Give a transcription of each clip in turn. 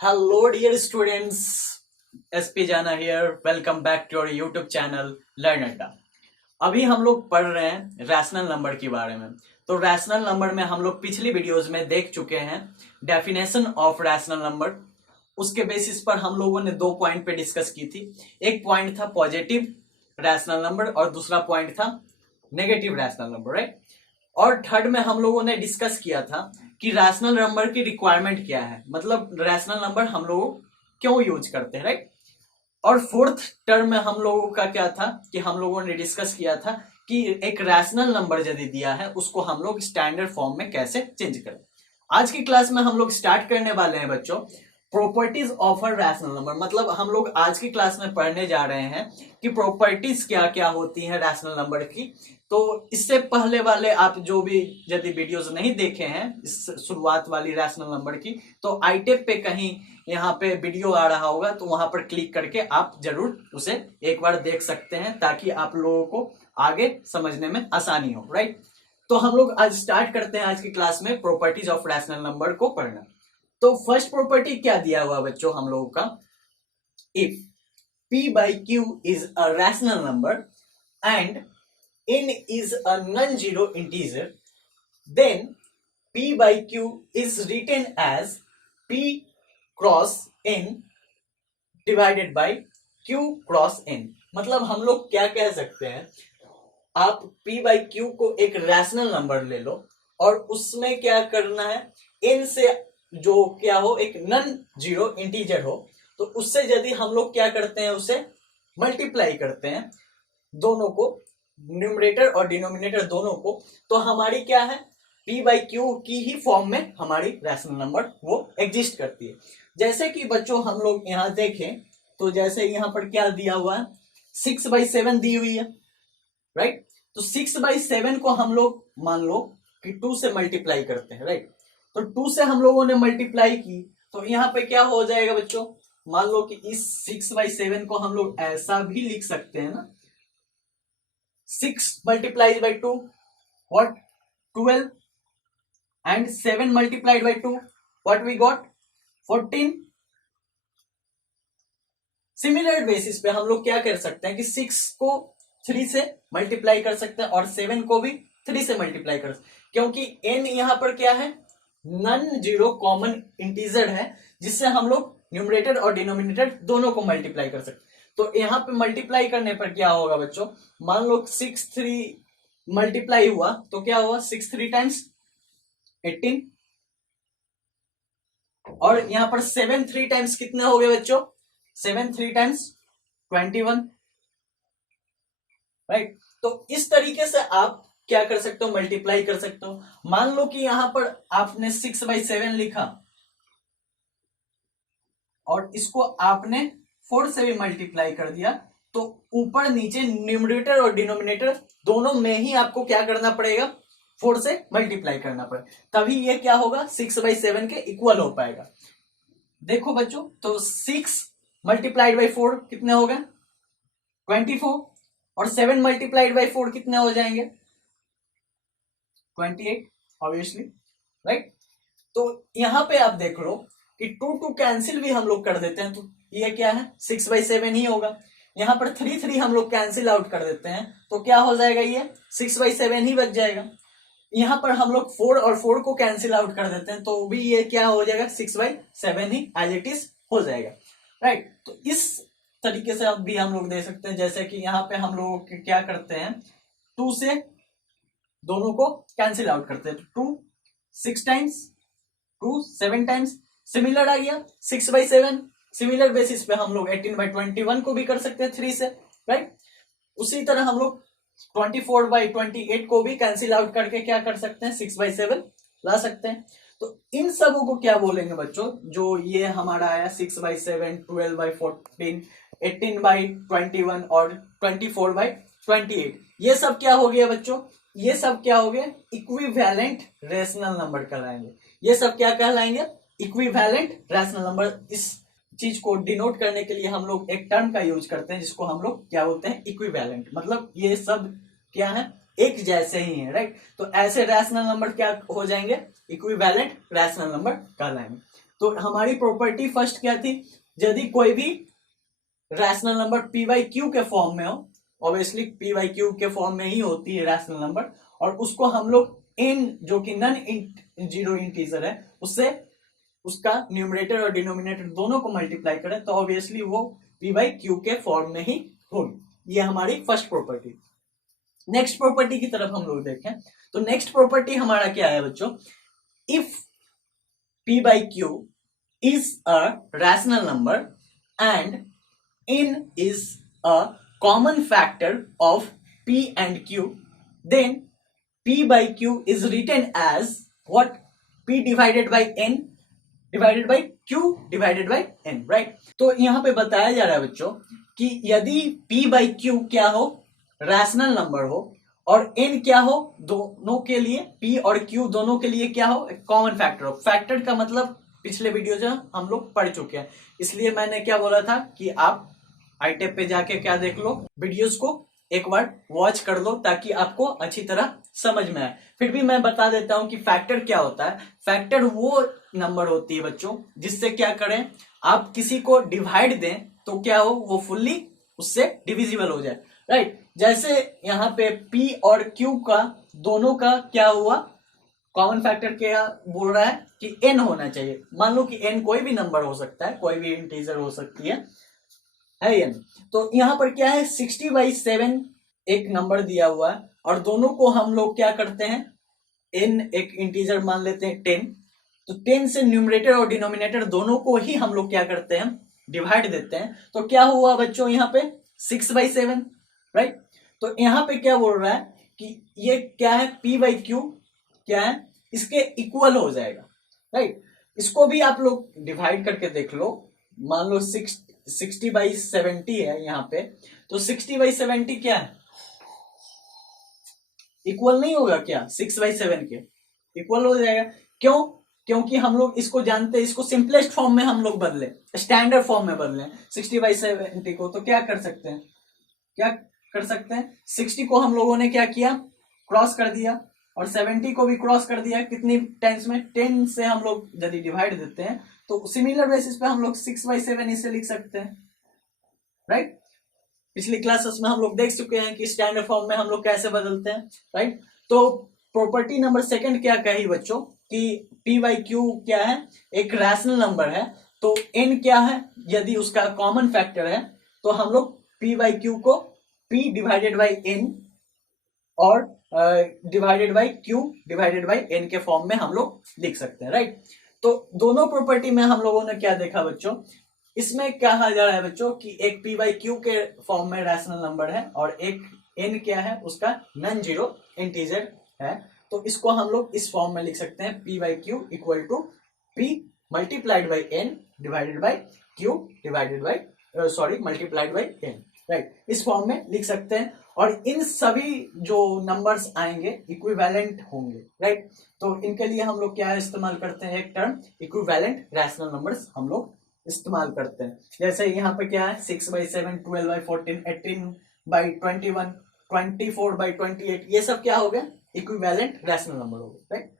Hello dear students, SP Jana here. Welcome back to our YouTube channel Learn Adda. अभी हम लोग पढ़ रहे हैं रैशनल नंबर के बारे में। तो रैशनल नंबर में हम लोग पिछली वीडियोस में देख चुके हैं डेफिनेशन ऑफ रैशनल नंबर। उसके बेसिस पर हम लोगों ने दो पॉइंट पे डिस्कस की थी। एक पॉइंट था पॉजिटिव रैशनल नंबर और दूसरा पॉइंट था नेगेटिव रैशनल नंबर, राइट। और थर्ड में हम लोगों ने डिस्कस किया था कि रैशनल नंबर की रिक्वायरमेंट क्या है, मतलब रैशनल नंबर हम लोग क्यों यूज करते हैं, राइट। और फोर्थ टर्म में हम लोगों का क्या था कि हम लोगों ने डिस्कस किया था कि एक रैशनल नंबर यदि दिया है उसको हम लोग स्टैंडर्ड फॉर्म में कैसे चेंज करें। आज की क्लास में हम लोग स्टार्ट करने वाले हैं बच्चों properties of a rational number. मतलब हम लोग आज की क्लास में पढ़ने जा रहे हैं कि प्रॉपर्टीज क्या क्या होती हैं रैशनल नंबर की। तो इससे पहले वाले आप जो भी यदि वीडियोस नहीं देखे हैं इस शुरुआत वाली रैशनल नंबर की, तो आईटेप पे कहीं यहाँ पे वीडियो आ रहा होगा, तो वहां पर क्लिक करके आप जरूर उसे एक बार देख सकते हैं ताकि आप लोगों को आगे समझने में आसानी हो, राइट। तो हम लोग आज स्टार्ट करते हैं आज की क्लास में प्रॉपर्टीज ऑफ रैशनल नंबर को पढ़ना। तो फर्स्ट प्रॉपर्टी क्या दिया हुआ बच्चों हम लोगों का, if p by q is a rational number and n is a non-zero integer, then p by q is written as p cross n divided by q cross n। मतलब हम लोग क्या कह सकते हैं, आप p by q को एक रैशनल नंबर ले लो और उसमें क्या करना है, n से जो क्या हो एक नन जीरो इंटीजर हो, तो उससे यदि हम लोग क्या करते हैं उसे मल्टीप्लाई करते हैं दोनों को, न्यूमरेटर और डिनोमिनेटर दोनों को, तो हमारी क्या है p by q की ही फॉर्म में हमारी रैशनल नंबर वो एग्जिस्ट करती है। जैसे कि बच्चों हम लोग यहाँ देखें तो जैसे यहाँ पर क्या दिया हुआ है, 6/7 दी हुई है, राइट। तो 6/7 को हम लोग मान लो कि 2 से मल्टीप्लाई करते हैं, राइट। तो 2 से हम लोगों ने मल्टीप्लाई की तो यहाँ पे क्या हो जाएगा बच्चों, मान लो कि इस 6/7 को हम लोग ऐसा भी लिख सकते हैं ना, 6 multiplied by 2 what, 12, and 7 multiplied by 2 what we got, 14। Similar basis पे हम लोग क्या कर सकते हैं कि 6 को 3 से मल्टीप्लाई कर सकते हैं और 7 को भी 3 से मल्टीप्लाई कर सकते हैं, क्योंकि n यहाँ पर क्या है, नन जीरो कॉमन इंटीजर है, जिससे हम लोग न्यूमरेटर और डिनोमिनेटर दोनों को मल्टीप्लाई कर सकते हैं। तो यहाँ पे मल्टीप्लाई करने पर क्या होगा बच्चों, मान लो 6 3 मल्टीप्लाई हुआ तो क्या हुआ, 6 3 टाइम्स 18, और यहाँ पर 7 3 टाइम्स कितने हो गए बच्चों, 7 3 टाइम्स 21, राइट। तो इस तरीके से आप क्या कर सकते हो, मल्टीप्लाई कर सकते हो। मान लो कि यहां पर आपने 6/7 लिखा और इसको आपने 4 से भी मल्टीप्लाई कर दिया, तो ऊपर नीचे न्यूमरेटर और डिनोमिनेटर दोनों में ही आपको क्या करना पड़ेगा, 4 से मल्टीप्लाई करना पड़ेगा, तभी ये क्या होगा 6/7 के इक्वल हो पाएगा। देखो बच्चों, तो 6 मल्टीप्लाइड बाई 4 कितने हो गए, 24, और 7 मल्टीप्लाइड बाई 4 कितने हो जाएंगे, 28 ऑब्वियसली, राइट। तो यहां पे आप देख लो कि 2 कैंसिल भी हम लोग कर देते हैं, तो ये क्या है 6/7 ही होगा। यहां पर 3 3 हम लोग कैंसिल आउट कर देते हैं तो क्या हो जाएगा, ये 6/7 ही बच जाएगा। यहां पर हम लोग 4 और 4 को कैंसिल आउट कर देते हैं तो भी ये क्या हो जाएगा, 6/7 ही एज इट इज हो जाएगा, राइट। तो इस तरीके से अब भी हम लोग दे सकते हैं, जैसे कि यहाँ पे हम लोग क्या करते हैं, 2 से दोनों को कैंसिल आउट करते हैं, तो 2 6 टाइम्स, 2 7 टाइम्स, सिमिलर आ गया 6/7। सिमिलर बेसिस पे हम लोग 18/21 को भी कर सकते हैं 3 से, राइट। उसी तरह हम लोग 24/28 को भी कैंसिल आउट करके क्या कर सकते हैं, 6/7 ला सकते हैं। तो इन सबों को क्या बोलेंगे बच्चों, जो ये हमारा आया 6/7, 12/14, 18/21 और 24/28, ये सब क्या हो गया बच्चों, ये सब क्या हो गया, इक्विवेलेंट रैशनल नंबर कहलाएंगे। ये सब क्या कहलाएंगे, इक्विवेलेंट रैशनल नंबर। इस चीज को डिनोट करने के लिए हम लोग एक टर्म का यूज करते हैं जिसको हम लोग क्या बोलते हैं, इक्विवेलेंट। मतलब ये सब क्या है, एक जैसे ही है, राइट। तो ऐसे रैशनल नंबर क्या हो जाएंगे, इक्विवेलेंट रैशनल नंबर कहलाएंगे। तो हमारी प्रॉपर्टी फर्स्ट क्या थी, यदि कोई भी rational number P by Q के फॉर्म में हो, ऑब्वियसली पी बाई क्यू के फॉर्म में ही होती है रैशनल नंबर, और उसको हम लोग इन जो कि नॉन जीरो इंटीजर है उससे उसका न्यूमरेटर और डिनोमिनेटर दोनों को मल्टीप्लाई करें तो ऑब्वियसली वो पी बाई क्यू के फॉर्म में ही होगी। ये हमारी फर्स्ट प्रॉपर्टी। नेक्स्ट प्रॉपर्टी की तरफ हम लोग देखें तो नेक्स्ट प्रॉपर्टी हमारा क्या है बच्चों, if P by Q is a rational number and n is a common factor of p and q, then p by q is written as what, p divided by n divided by q divided by n, right? तो यहां पे बताया जा रहा है बच्चों कि यदि p by q क्या हो, रैशनल नंबर हो, और n क्या हो, दोनों के लिए p और q दोनों के लिए क्या हो, कॉमन फैक्टर हो। फैक्टर का मतलब पिछले वीडियो जो हम लोग पढ़ चुके हैं, इसलिए मैंने क्या बोला था कि आप iTab पे जाके क्या देख लो, वीडियोस को एक बार वॉच कर लो ताकि आपको अच्छी तरह समझ में आए। फिर भी मैं बता देता हूं कि फैक्टर क्या होता है। फैक्टर वो नंबर होती है बच्चों जिससे क्या करें, आप किसी को डिवाइड दें तो क्या हो, वो फुल्ली उससे डिविजिबल हो जाए, राइट? जैसे यहाँ पे P और Q का दोनों का क्या हुआ, कॉमन फैक्टर क्या बोल रहा है कि n होना चाहिए। मान लो कि n कोई भी नंबर हो सकता है, कोई भी इंटीजर हो सकती है n। तो यहाँ पर क्या है, 60/7 एक नंबर दिया हुआ है और दोनों को हम लोग क्या करते हैं, n एक इंटीजर मान लेते हैं 10, तो 10 से न्यूमरेटर और डिनोमिनेटर दोनों को ही हम लोग क्या करते हैं, डिवाइड देते हैं। तो क्या हुआ बच्चों यहाँ पे 6/7, राइट? तो यहाँ पे क्या बोल रहा है कि ये क्या है, p बाई क्यू क्या है, इसके इक्वल हो जाएगा, राइट? इसको भी आप लोग डिवाइड करके देख लो। मान लो 60/70 है यहाँ पे, तो 60/70 क्या है, इक्वल नहीं होगा क्या 6/7 के, इक्वल हो जाएगा। क्यों? क्योंकि हम लोग इसको जानते हैं, इसको सिंपलेस्ट फॉर्म में हम लोग बदले, स्टैंडर्ड फॉर्म में बदले 60/70 को। तो क्या कर सकते हैं, क्या कर सकते हैं, 60 को हम लोगों ने क्या किया, क्रॉस कर दिया, और 70 को भी क्रॉस कर दिया। कितनी टाइम्स में, 10 से हम लोग यदि डिवाइड देते हैं तो सिमिलर बेसिस पे हम लोग 6/7 इसे लिख सकते हैं, राइट? पिछली क्लासेस में हम लोग देख चुके हैं कि स्टैंडर्ड फॉर्म में हम लोग कैसे बदलते हैं, राइट? तो प्रॉपर्टी नंबर सेकंड क्या कही बच्चों कि p बाई क्यू क्या है, एक रैशनल नंबर है, तो n क्या है, यदि उसका कॉमन फैक्टर है तो हम लोग p बाई क्यू को p डिवाइडेड बाई n और divided by q divided by n के फॉर्म में हम लोग लिख सकते हैं, राइट? तो दोनों प्रॉपर्टी में हम लोगों ने क्या देखा बच्चों, इसमें कहा जा रहा है बच्चों कि एक p बाई क्यू के फॉर्म में रैशनल नंबर है और एक n क्या है, उसका नॉन जीरो इंटीजर है। तो इसको हम लोग इस फॉर्म में लिख सकते हैं, p by Q equal to p multiplied by n divided by q divided by sorry multiplied by n, right? इस फॉर्म में लिख सकते हैं और इन सभी जो नंबर्स आएंगे इक्विवेलेंट होंगे, राइट? तो इनके लिए हम लोग क्या इस्तेमाल करते हैं, एक टर्म इक्विवेलेंट रैशनल नंबर्स हम लोग इस्तेमाल करते हैं। जैसे यहाँ पे क्या है, 6/7, 12/14, 18/21, 24/28, ये सब क्या हो गया, इक्विवेलेंट रैशनल नंबर हो गए, राइट?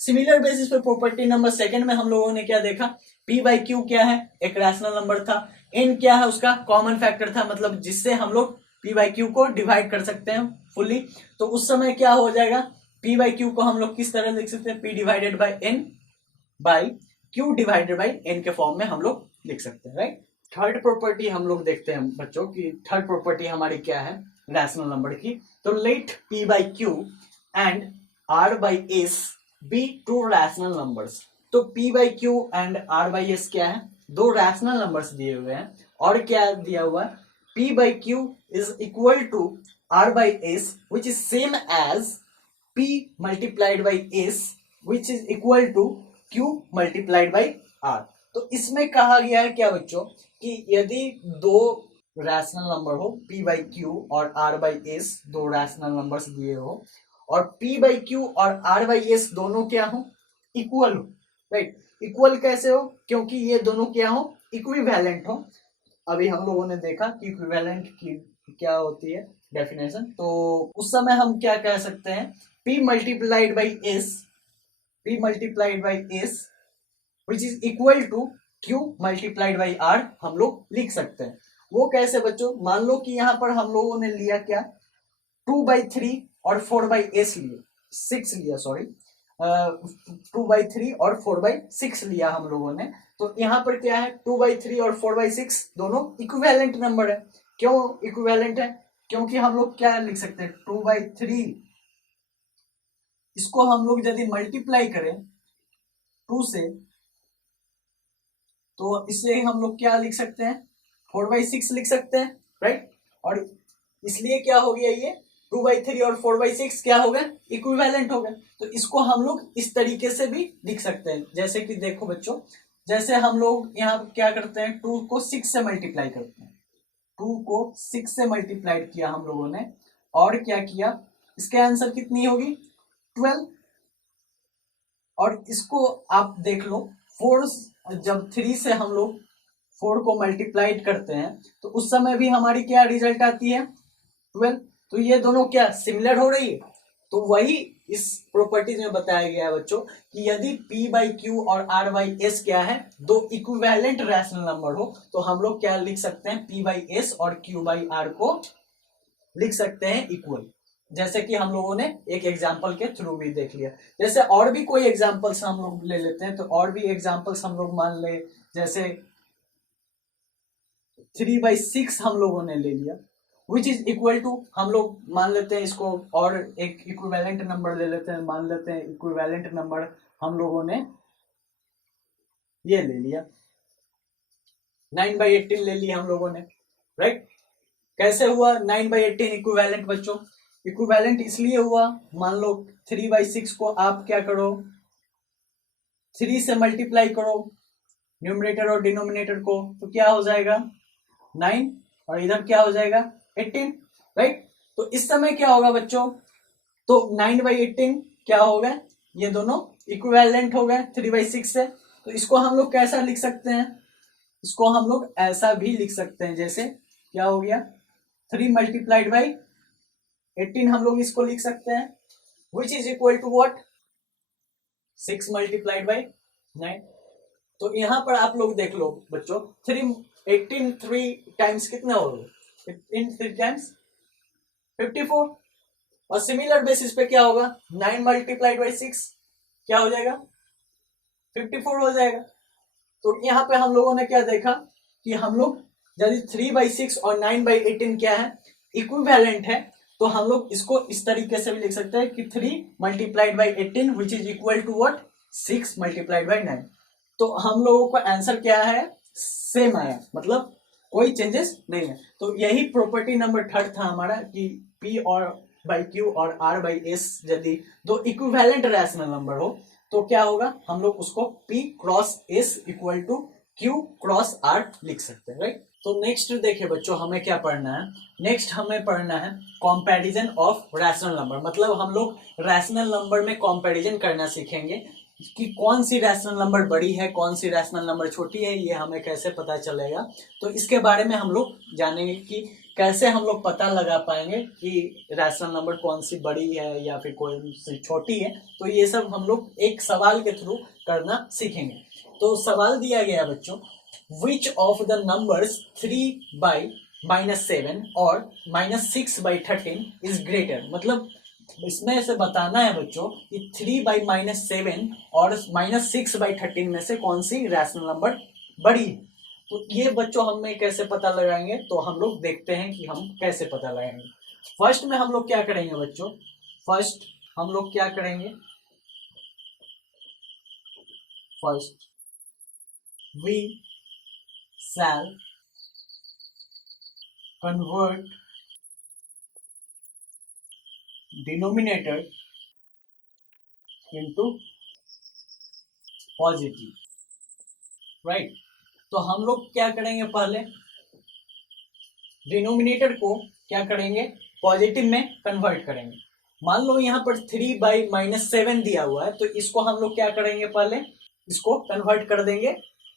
सिमिलर बेसिस पे प्रॉपर्टी नंबर सेकंड में हम लोगों ने क्या देखा, p बाई क्यू क्या है, एक रैशनल नंबर था, n क्या है, उसका कॉमन फैक्टर था, मतलब जिससे हम लोग p बाई क्यू को डिवाइड कर सकते हैं फुल्ली। तो उस समय क्या हो जाएगा, p बाई क्यू को हम लोग किस तरह लिख सकते हैं, p divided by n by q divided by n के फॉर्म में हम लोग लिख सकते हैं, राइट? थर्ड प्रॉपर्टी हम लोग देखते हैं बच्चों की, थर्ड प्रॉपर्टी हमारी क्या है रैशनल नंबर की। तो let p by Q and r by s be two rational numbers. तो p by Q and r by s क्या है, दो रैशनल नंबर्स दिए हुए हैं, और क्या दिया हुआ है, p by Q is equal to r by s which is same as p multiplied by s which is equal to q multiplied by r। तो इसमें कहा गया है क्या बच्चों कि यदि दो रैशनल नंबर हो p बाई क्यू और r बाई s, दो रैशनल नंबर्स दिए हो और p बाई क्यू और r बाई s दोनों क्या हो, इक्वल हो, राइट? इक्वल कैसे हो, क्योंकि ये दोनों क्या हो, इक्विवेलेंट हो। अभी हम लोगों ने देखा कि इक्विवेलेंट की क्या होती है डेफिनेशन, तो उस समय हम क्या कह सकते हैं, p multiplied by s, p multiplied by s which is equal to Q multiplied by R हम लोग लिख सकते हैं। वो कैसे बच्चों, मान लो कि यहाँ पर हम लोगों ने लिया क्या, 2/3 और 4/s लिए, 6 लिया, सॉरी 2/3 और 4/6 लिया हम लोगों ने। तो यहाँ पर क्या है, 2/3 और 4/6 दोनों इक्विवेलेंट नंबर है। क्यों इक्विवेलेंट है, क्योंकि हम लोग क्या लिख सकते हैं, 2/3 इसको हम लोग यदि मल्टीप्लाई करें 2 से, तो इससे हम लोग क्या लिख सकते हैं, 4/6 लिख सकते हैं, राइट। और इसलिए क्या हो गया, ये 2/3 और 4/6 क्या हो गए, इक्विवेलेंट हो गए। तो इसको हम लोग इस तरीके से भी लिख सकते हैं, जैसे कि देखो बच्चों, जैसे हम लोग यहाँ क्या करते हैं, 2 को 6 से मल्टीप्लाई करते हैं, 2 को 6 से मल्टीप्लाई किया हम लोगों ने, और क्या किया, इसके आंसर कितनी होगी, 12। और इसको आप देख लो, 4 जब 3 से हम लोग 4 को मल्टीप्लाइड करते हैं तो उस समय भी हमारी क्या रिजल्ट आती है, 12। तो ये दोनों क्या सिमिलर हो रही है। तो वही इस प्रॉपर्टीज में बताया गया है बच्चों कि यदि p बाई क्यू और r बाई एस क्या है, दो इक्विवेलेंट रैशनल नंबर हो, तो हम लोग क्या लिख सकते हैं, p बाई एस और q बाई r को लिख सकते हैं इक्वल। जैसे कि हम लोगों ने एक एग्जाम्पल के थ्रू भी देख लिया। जैसे और भी कोई एग्जाम्पल्स हम लोग ले लेते हैं, तो और भी एग्जाम्पल्स हम लोग मान ले, जैसे 3/6 हम लोगों ने ले लिया, विच इज इक्वल टू, हम लोग मान लेते हैं इसको और एक इक्विवेलेंट नंबर ले लेते हैं, मान लेते हैं इक्विवेलेंट नंबर हम लोगों ने ये ले लिया 9/18 ले लिया हम लोगों ने, राइट। कैसे हुआ 9/18 इक्विवेलेंट बच्चों, इक्विवेलेंट इसलिए हुआ, मान लो 3/6 को आप क्या करो, 3 से मल्टीप्लाई करो न्यूमरेटर और डिनोमिनेटर को, तो क्या हो जाएगा 9, और इधर क्या हो जाएगा 18, राइट। तो इस समय क्या होगा बच्चों, तो 9/18 क्या हो गए, ये दोनों इक्विवेलेंट हो गए 3/6 से। तो इसको हम लोग कैसा लिख सकते हैं, इसको हम लोग ऐसा भी लिख सकते हैं, जैसे क्या हो गया 3 मल्टीप्लाइड बाई 18 हम लोग इसको लिख सकते हैं, which is equal to what, 6 multiplied by 9। तो यहां पर आप लोग देख लो बच्चों, 18 3 टाइम्स कितना होगा, 18 3 टाइम्स 54। और सिमिलर बेसिस पे क्या होगा, 9 मल्टीप्लाइड बाई 6 क्या हो जाएगा, 54 हो जाएगा। तो यहाँ पे हम लोगों ने क्या देखा कि हम लोग यदि 3/6 और 9/18 क्या है, इक्विवेलेंट है, तो हम लोग इसको इस तरीके से भी लिख सकते हैं कि 3 multiplied by 18 which is equal to what, 6 multiplied by 9। तो हम लोगों का आंसर क्या है, सेम आया, मतलब कोई चेंजेस नहीं है। तो यही प्रॉपर्टी नंबर 3 था हमारा कि p और बाई क्यू और r बाई एस यदि दो इक्विवेलेंट रैशनल नंबर हो, तो क्या होगा, हम लोग उसको p cross s equal to q cross r लिख सकते हैं, राइट। तो नेक्स्ट देखिए बच्चों, हमें क्या पढ़ना है, नेक्स्ट हमें पढ़ना है कंपैरिजन ऑफ रैशनल नंबर। मतलब हम लोग रैशनल नंबर में कंपैरिजन करना सीखेंगे कि कौन सी रैशनल नंबर बड़ी है, कौन सी रैशनल नंबर छोटी है, ये हमें कैसे पता चलेगा। तो इसके बारे में हम लोग जानेंगे कि कैसे हम लोग पता लगा पाएंगे कि रैशनल नंबर कौन सी बड़ी है या फिर कौन सी छोटी है। तो ये सब हम लोग एक सवाल के थ्रू करना सीखेंगे। तो सवाल दिया गया बच्चों, विच ऑफ द नंबर्स 3/-7 और -6/13 इज ग्रेटर। मतलब इसमें से बताना है बच्चों कि 3/-7 और -6/13 में से कौन सी रैशनल नंबर बड़ी है। तो ये बच्चों हमें कैसे पता लगाएंगे, तो हम लोग देखते हैं कि हम कैसे पता लगाएंगे। फर्स्ट में हम लोग क्या करेंगे बच्चों, फर्स्ट हम लोग क्या करेंगे, first we shall convert denominator into positive, right. तो हम लोग क्या करेंगे, पहले डिनोमिनेटर को क्या करेंगे, पॉजिटिव में कन्वर्ट करेंगे। मान लो यहाँ पर 3/-7 दिया हुआ है, तो इसको हम लोग क्या करेंगे, पहले इसको कन्वर्ट कर देंगे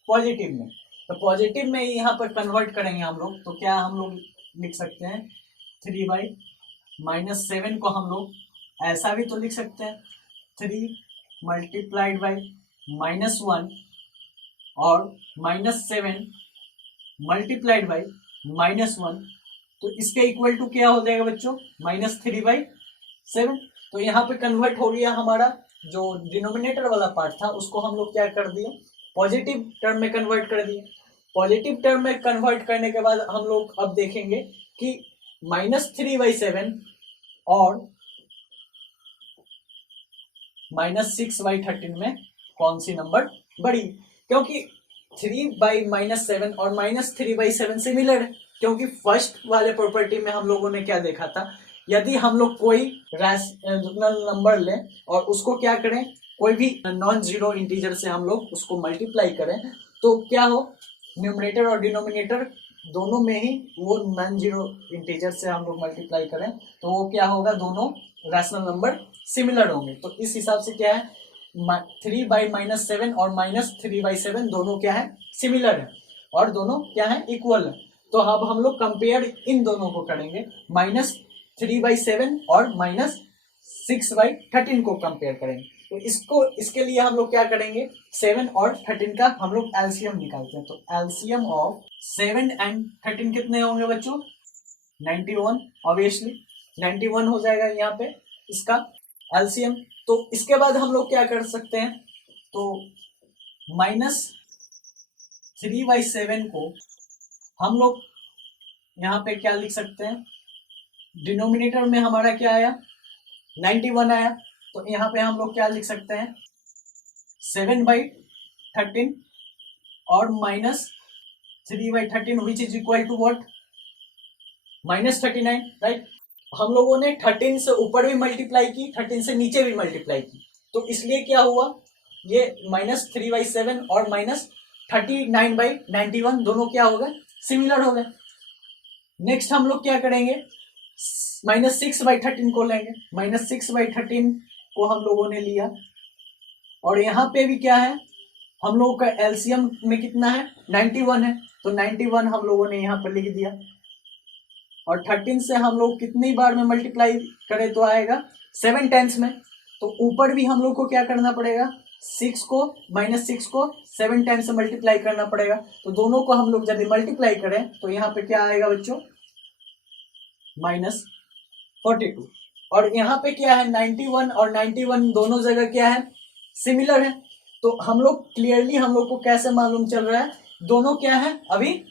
पॉजिटिव में। तो पॉजिटिव में यहाँ पर कन्वर्ट करेंगे हम लोग, तो क्या हम लोग लिख सकते हैं, 3/-7 को हम लोग ऐसा भी तो लिख सकते हैं, 3 मल्टीप्लाइड बाई -1 और -7 मल्टीप्लाइड बाई -1, तो इसके इक्वल टू क्या हो जाएगा बच्चों, -3/7। तो यहाँ पे कन्वर्ट हो गया हमारा जो डिनोमिनेटर वाला पार्ट था उसको हम लोग क्या कर दिए, पॉजिटिव टर्म में कन्वर्ट कर दिए। पॉजिटिव टर्म में कन्वर्ट करने के बाद हम लोग अब देखेंगे कि -3/7 और -6/13 में कौन सी नंबर बड़ी, क्योंकि 3/-7 और -3/7 सिमिलर है। क्योंकि फर्स्ट वाले प्रॉपर्टी में हम लोगों ने क्या देखा था, यदि हम लोग कोई रैशनल नंबर लें और उसको क्या करें, कोई भी नॉन जीरो इंटीजर से हम लोग उसको मल्टीप्लाई करें, तो क्या हो, न्यूमरेटर और डिनोमिनेटर दोनों में ही वो नॉन जीरो इंटीजर से हम लोग मल्टीप्लाई करें तो वो क्या होगा, दोनों रैशनल नंबर सिमिलर होंगे। तो इस हिसाब से क्या है, 3/-7 और -3/7 दोनों क्या है, सिमिलर है और दोनों क्या है, इक्वल है। तो अब हम लोग कंपेयर इन दोनों को करेंगे, -3/7 और -6/13 को कंपेयर करेंगे। तो इसके लिए हम लोग क्या करेंगे, 7 और 13 का हम लोग एलसीएम निकालते हैं। तो एलसीएम ऑफ 7 एंड 13 कितने होंगे बच्चों, 91, ऑब्वियसली 91 हो जाएगा यहाँ पे इसका एलसीएम। तो इसके बाद हम लोग क्या कर सकते हैं, तो -3/7 को हम लोग यहाँ पे क्या लिख सकते हैं, डिनोमिनेटर में हमारा क्या आया, 91 आया, तो यहाँ पे हम लोग क्या लिख सकते हैं, 7/13 और -3/13 which is equal to what, -39, right. हम लोगों ने 13 से ऊपर भी मल्टीप्लाई की, 13 से नीचे भी मल्टीप्लाई की, तो इसलिए क्या हुआ, ये -3/7 और -39/91 दोनों क्या हो गए, सिमिलर हो गए। नेक्स्ट हम लोग क्या करेंगे, -6/13 को लेंगे, -6/13 को हम लोगों ने लिया और यहाँ पे भी क्या है, हम लोगों का एलसीएम में कितना है, 91 है, तो 91 हम लोगों ने यहाँ पर लिख दिया और 13 से हम लोग कितनी बार में मल्टीप्लाई करें तो आएगा 7 टाइम्स में। तो ऊपर भी हम लोग को क्या करना पड़ेगा, -6 को 7 टाइम्स से मल्टीप्लाई करना पड़ेगा। तो दोनों को हम लोग जब मल्टीप्लाई करें तो यहाँ पे क्या आएगा बच्चों, -42। और यहाँ पे क्या है, 91 और 91 दोनों जगह क्या है, सिमिलर है। तो हम लोग क्लियरली हम लोग को कैसे मालूम चल रहा है, दोनों क्या है, अभी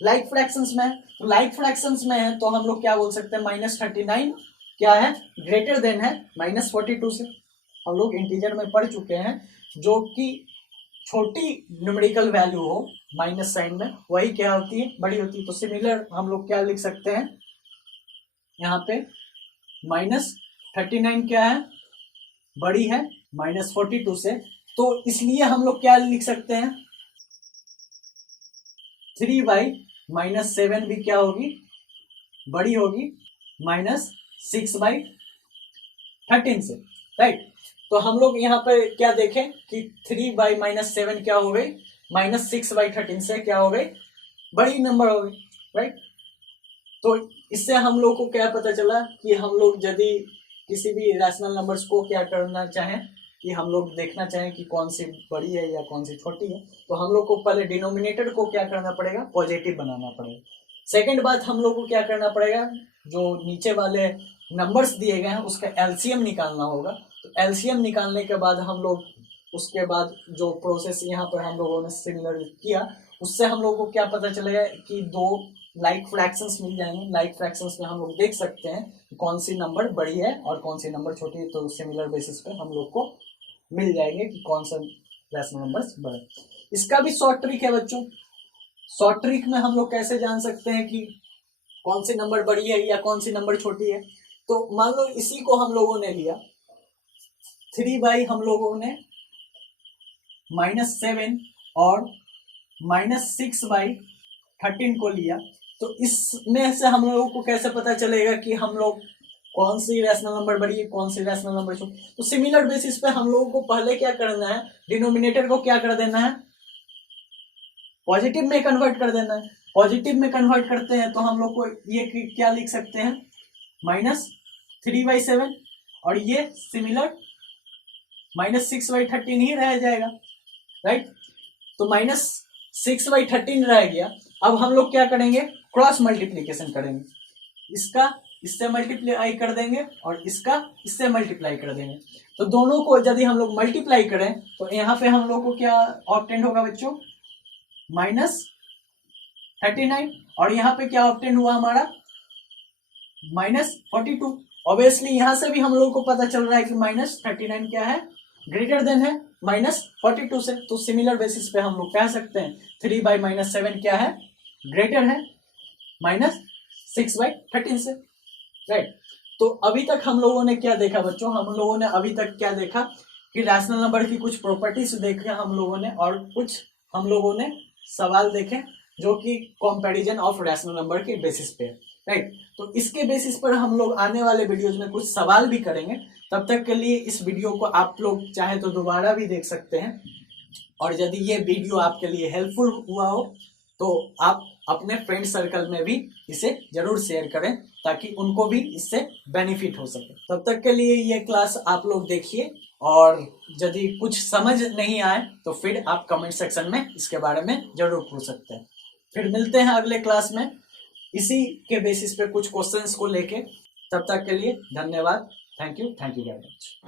लाइक फ्रैक्शंस में है। तो लाइक फ्रैक्शंस में है तो हम लोग क्या बोल सकते हैं, -39 क्या है, ग्रेटर देन है -42 से। हम लोग इंटीजर में पढ़ चुके हैं, जो कि छोटी न्यूमेरिकल वैल्यू हो माइनस साइन में, वही क्या होती है, बड़ी होती है। तो सिमिलर हम लोग क्या लिख सकते हैं, यहाँ पे -39 क्या है, बड़ी है -42 से, तो इसलिए हम लोग क्या लिख सकते हैं, 3/-7 भी क्या होगी, बड़ी होगी -6/13 से, राइट। तो हम लोग यहाँ पे क्या देखें कि 3/-7 क्या हो गई, -6/13 से क्या हो गई, बड़ी नंबर हो गई, राइट। तो इससे हम लोग को क्या पता चला कि हम लोग यदि किसी भी रैशनल नंबर्स को क्या करना चाहें, कि हम लोग देखना चाहें कि कौन सी बड़ी है या कौन सी छोटी है, तो हम लोग को पहले डिनोमिनेटर को क्या करना पड़ेगा, पॉजिटिव बनाना पड़ेगा। सेकंड बात, हम लोग को क्या करना पड़ेगा, जो नीचे वाले नंबर्स दिए गए हैं उसका एलसीएम निकालना होगा। तो एलसीएम निकालने के बाद हम लोग उसके बाद जो प्रोसेस यहाँ पर हम लोगों ने सिमिलर किया, उससे हम लोग को क्या पता चलेगा कि दो लाइक फ्रैक्शंस मिल जाएंगे। लाइक फ्रैक्शंस में हम लोग देख सकते हैं कौन सी नंबर बड़ी है और कौन सी नंबर छोटी है, तो सिमिलर बेसिस पे हम लोग को मिल जाएंगे कि कौन सा रैशनल नंबर्स बड़े। इसका भी शॉर्ट ट्रिक है बच्चों। शॉर्ट ट्रिक में हम लोग कैसे जान सकते हैं कि कौन सी नंबर बड़ी है या कौन सी नंबर छोटी है, तो मान लो इसी को हम लोगों ने लिया 3 हम लोगों ने -7 और -6/13 को लिया, तो इसमें से हम लोगों को कैसे पता चलेगा कि हम लोग कौन सी रैशनल नंबर बड़ी है, कौन सी रैशनल नंबर छोटी। तो सिमिलर बेसिस पे हम लोगों को पहले क्या करना है, डिनोमिनेटर को क्या कर देना है, पॉजिटिव में कन्वर्ट कर देना है। पॉजिटिव में कन्वर्ट करते हैं तो हम लोग को ये क्या लिख सकते हैं, -3/7 और ये सिमिलर -6/13 ही रह जाएगा, राइट। तो -6/13 रह गया। अब हम लोग क्या करेंगे, क्रॉस मल्टीप्लीकेशन करेंगे, इसका इससे मल्टीप्लाई कर देंगे और इसका इससे मल्टीप्लाई कर देंगे। तो दोनों को यदि हम लोग मल्टीप्लाई करें तो यहाँ पे हम लोग को क्या ऑब्टेन होगा बच्चों, -39, और यहाँ पे क्या ऑब्टेन हुआ हमारा, -42। ऑब्वियसली यहां से भी हम लोग को पता चल रहा है कि -39 क्या है, ग्रेटर देन है -42 से। तो सिमिलर बेसिस पे हम लोग कह सकते हैं 3/-7 क्या है, ग्रेटर है -6/13 से, राइट। तो अभी तक हम लोगों ने क्या देखा बच्चों, हम लोगों ने अभी तक क्या देखा कि रैशनल नंबर की कुछ प्रॉपर्टीज देखे हम लोगों ने, और कुछ हम लोगों ने सवाल देखे जो कि कंपैरिजन ऑफ रैशनल नंबर के बेसिस पे, राइट। तो इसके बेसिस पर हम लोग आने वाले वीडियोज में कुछ सवाल भी करेंगे। तब तक के लिए इस वीडियो को आप लोग चाहे तो दोबारा भी देख सकते हैं, और यदि ये वीडियो आपके लिए हेल्पफुल हुआ हो तो आप अपने फ्रेंड सर्कल में भी इसे जरूर शेयर करें ताकि उनको भी इससे बेनिफिट हो सके। तब तक के लिए ये क्लास आप लोग देखिए, और यदि कुछ समझ नहीं आए तो फिर आप कमेंट सेक्शन में इसके बारे में जरूर पूछ सकते हैं। फिर मिलते हैं अगले क्लास में इसी के बेसिस पे कुछ क्वेश्चंस को लेके। तब तक के लिए धन्यवाद, थैंक यू वेरी मच।